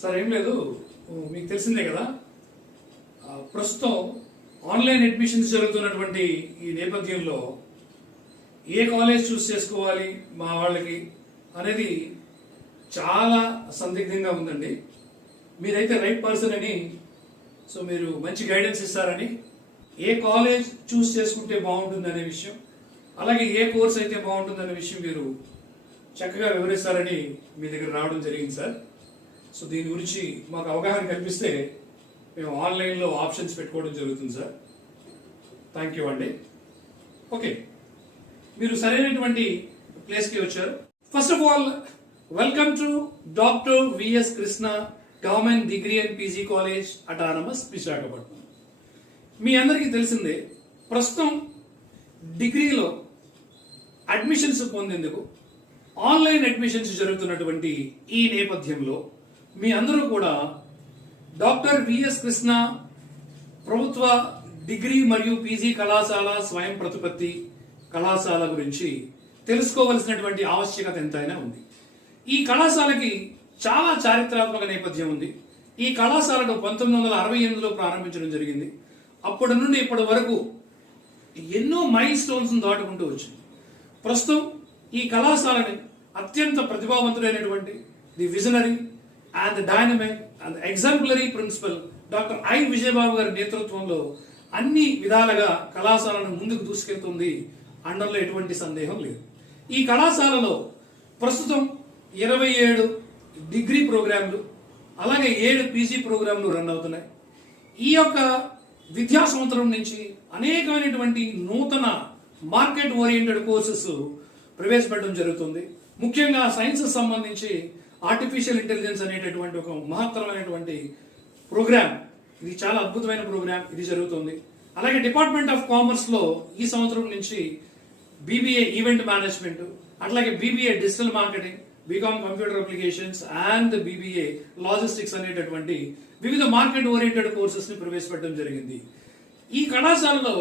Sir ఏం లేదు, మీకు తెలిసిందే కదా, ప్రస్తుతం ఆన్లైన్ అడ్మిషన్స్ జరుగుతున్నటువంటి ఈ నేపథ్యంలో ఏ కాలేజ్ చూస్ చేసుకోవాలి మా వాళ్ళకి అనేది చాలా సందిగ్ధంగా ఉందండి. మీరైతే రైట్ పర్సన్ అని, సో మీరు మంచి గైడెన్స్ ఇస్తారని, ఏ కాలేజ్ చూస్ చేసుకుంటే బాగుంటుంది అనే విషయం, అలాగే ఏ కోర్స్ అయితే బాగుంటుంది అనే విషయం మీరు చక్కగా వివరిస్తారని మీ దగ్గర రావడం జరిగింది సార్. సో దీని గురించి మాకు అవగాహన కల్పిస్తే మేము ఆన్లైన్లో ఆప్షన్స్ పెట్టుకోవడం జరుగుతుంది సార్. థ్యాంక్ యూ అండి. ఓకే, మీరు సరైనటువంటి ప్లేస్కి వచ్చారు. First of all, welcome to doctor VS Krishna government degree and PG college autonomous, Visakhapatnam. మీ అందరికీ తెలిసిందే, ప్రస్తుతం డిగ్రీలో అడ్మిషన్స్ పొందేందుకు ఆన్లైన్ అడ్మిషన్స్ జరుగుతున్నటువంటి ఈ నేపథ్యంలో మీ అందరూ కూడా డాక్టర్ విఎస్ కృష్ణ ప్రభుత్వ డిగ్రీ మరియు పీజీ కళాశాల స్వయం ప్రతిపత్తి కళాశాల గురించి తెలుసుకోవలసినటువంటి ఆవశ్యకత ఎంతైనా ఉంది. ఈ కళాశాలకి చాలా చారిత్రాత్మక నేపథ్యం ఉంది. ఈ కళాశాలను 1968లో ప్రారంభించడం జరిగింది. అప్పటి నుండి ఇప్పటి వరకు ఎన్నో మైల్ స్టోన్స్ దాటుకుంటూ వచ్చింది. ప్రస్తుతం ఈ కళాశాలని అత్యంత ప్రతిభావంతుడైనటువంటి the visionary and dynamic and exemplary principal doctor I Vijayababu గారి నేతృత్వంలో అన్ని విధాలుగా కళాశాలను ముందుకు దూసుకెళ్తుంది అనడంలో ఎటువంటి సందేహం లేదు. ఈ కళాశాలలో ప్రస్తుతం 27 డిగ్రీ ప్రోగ్రాంలు అలాగే 7 పీజీ ప్రోగ్రాంలు రన్ అవుతున్నాయి. ఈ యొక్క విద్యా సంవత్సరం నుంచి అనేకమైనటువంటి నూతన మార్కెట్ ఓరియంటెడ్ కోర్సెస్ ప్రవేశపెట్టడం జరుగుతుంది. ముఖ్యంగా సైన్స్ సంబంధించి ఆర్టిఫిషియల్ ఇంటెలిజెన్స్ అనేటటువంటి ఒక మహత్తరమైనటువంటి ప్రోగ్రామ్, ఇది చాలా అద్భుతమైన ప్రోగ్రామ్, ఇది జరుగుతుంది. అలాగే డిపార్ట్మెంట్ ఆఫ్ కామర్స్ లో ఈ సంవత్సరం నుంచి బీబీఏ ఈవెంట్ మేనేజ్మెంట్, అట్లాగే BBA digital marketing, BCom computer applications and BBA logistics అనేటటువంటి వివిధ మార్కెట్ ఓరియంటెడ్ కోర్సెస్ ని ప్రవేశపెట్టడం జరిగింది. ఈ కళాశాలలో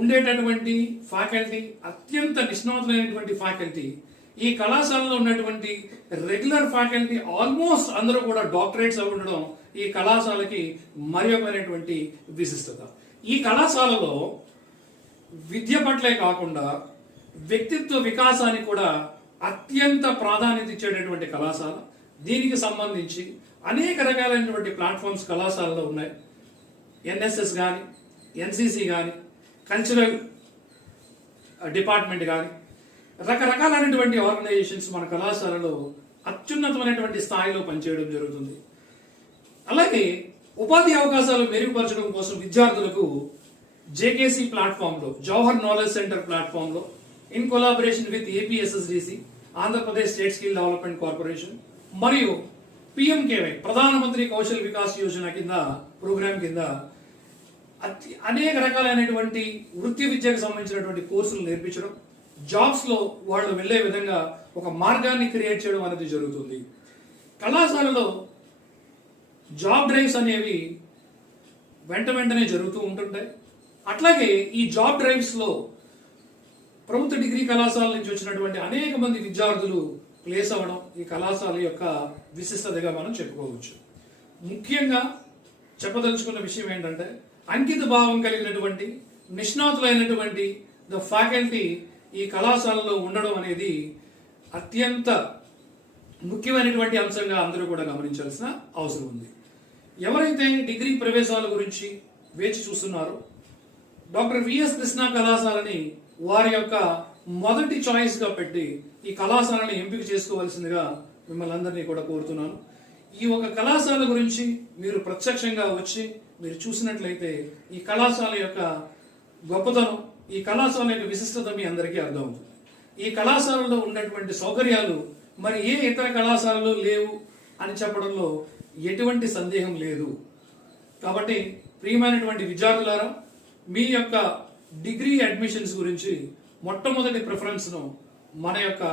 ఉండేటటువంటి ఫ్యాకల్టీ అత్యంత నిష్ణాతులైనటువంటి ఫ్యాకల్టీ. ఈ కళాశాలలో ఉన్నటువంటి రెగ్యులర్ ఫ్యాకల్టీ ఆల్మోస్ట్ అందరూ కూడా డాక్టరేట్స్ అయి ఉండడం ఈ కళాశాలకి మరి ఒకమైనటువంటి విశిష్టత. ఈ కళాశాలలో విద్య పట్లే కాకుండా వ్యక్తిత్వ వికాసానికి కూడా అత్యంత ప్రాధాన్యత ఇచ్చేటటువంటి కళాశాల. దీనికి సంబంధించి అనేక రకాలైనటువంటి ప్లాట్ఫామ్స్ కళాశాలలో ఉన్నాయి. ఎన్ఎస్ఎస్ కానీ, ఎన్సిసి కానీ, కల్చరల్ డిపార్ట్మెంట్ కానీ, రకరకాలైనటువంటి ఆర్గనైజేషన్స్ మన కళాశాలలో అత్యున్నతమైనటువంటి స్థాయిలో పనిచేయడం జరుగుతుంది. అలాగే ఉపాధి అవకాశాలు మెరుగుపరచడం కోసం విద్యార్థులకు జేకేసీ ప్లాట్ఫామ్లో, జవహర్ నాలెడ్జ్ సెంటర్ ప్లాట్ఫామ్లో in collaboration with APSSDC, Andhra Pradesh state skill development corporation మరియు పిఎంకేవై, ప్రధానమంత్రి కౌశల్ వికాస్ యోజన కింద ప్రోగ్రామ్ కింద అనేక రకాలైనటువంటి వృత్తి విద్యకు సంబంధించినటువంటి కోర్సులు నేర్పించడం, జాబ్స్ లో వాళ్ళు వెళ్లే విధంగా ఒక మార్గాన్ని క్రియేట్ చేయడం అనేది జరుగుతుంది. కళాశాలలో జాబ్ డ్రైవ్స్ అనేవి వెంటనే జరుగుతూ ఉంటుంటాయి. అట్లాగే ఈ జాబ్ డ్రైవ్స్ లో ప్రభుత్వ డిగ్రీ కళాశాల నుంచి వచ్చినటువంటి అనేక మంది విద్యార్థులు ప్లేస్ అవ్వడం ఈ కళాశాల యొక్క విశిష్టతగా మనం చెప్పుకోవచ్చు. ముఖ్యంగా చెప్పదలుచుకున్న విషయం ఏంటంటే, అంకిత భావం కలిగినటువంటి నిష్ణాతులైనటువంటి ద ఫ్యాకల్టీ ఈ కళాశాలలో ఉండడం అనేది అత్యంత ముఖ్యమైనటువంటి అంశంగా అందరూ కూడా గమనించాల్సిన అవసరం ఉంది. ఎవరైతే డిగ్రీ ప్రవేశాల గురించి వేచి చూస్తున్నారో డాక్టర్ విఎస్ కృష్ణ కళాశాలని వారి యొక్క మొదటి చాయిస్ గా పెట్టి ఈ కళాశాలని ఎంపిక చేసుకోవాల్సిందిగా మిమ్మల్ని అందరినీ కూడా కోరుతున్నాను. ఈ ఒక కళాశాల గురించి మీరు ప్రత్యక్షంగా వచ్చి మీరు చూసినట్లయితే ఈ కళాశాల యొక్క గొప్పతనం, ఈ కళాశాల యొక్క విశిష్టత మీ అందరికీ అర్థమవుతుంది. ఈ కళాశాలలో ఉన్నటువంటి సౌకర్యాలు మరి ఏ ఇతర కళాశాలలో లేవు అని చెప్పడంలో ఎటువంటి సందేహం లేదు. కాబట్టి ప్రియమైనటువంటి విద్యార్థులారా, మీ యొక్క డిగ్రీ అడ్మిషన్స్ గురించి మొట్టమొదటి ప్రిఫరెన్స్ ను మన యొక్క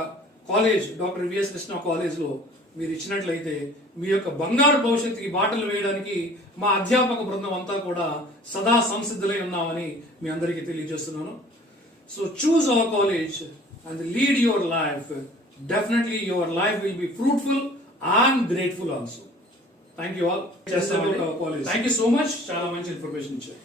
college doctor VS Krishna college లో మీరు ఇచ్చినట్లయితే మీ యొక్క బంగారు భవిష్యత్తుకి బాటలు వేయడానికి మా అధ్యాపక బృందం అంతా కూడా సదా సంసిద్ధులై ఉన్నామని మీ అందరికీ తెలియజేస్తున్నాను. So choose hour college and lead your life. Definitely your life will be fruitful and grateful also. Thank you all. Thank you so much, చాలా మంచి ఇన్ఫర్మేషన్ ఇచ్చారు.